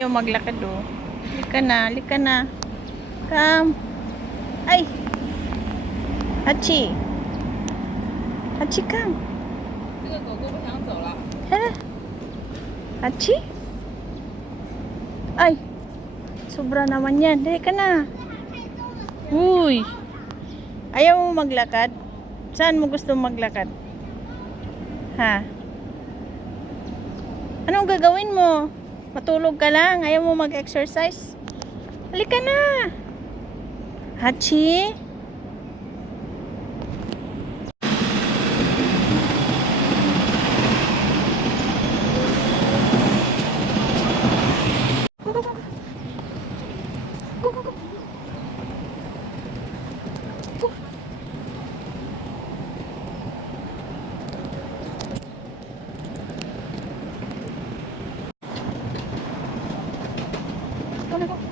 Yung maglakad oh. Lika na, lika na. Come. Ay. Hachi. Hachi, come. 这个狗狗不想走了。 Hala. Hachi. Ay. Sobra naman yan. Dali ka na. Uy. Ayaw mo maglakad? Saan mo gusto maglakad? Ha? Anong gagawin mo? Matulog ka lang? Ayaw mo mag-exercise? Halika na! Hachi? Go, go, go. Go, go, go. Go. Go na, go.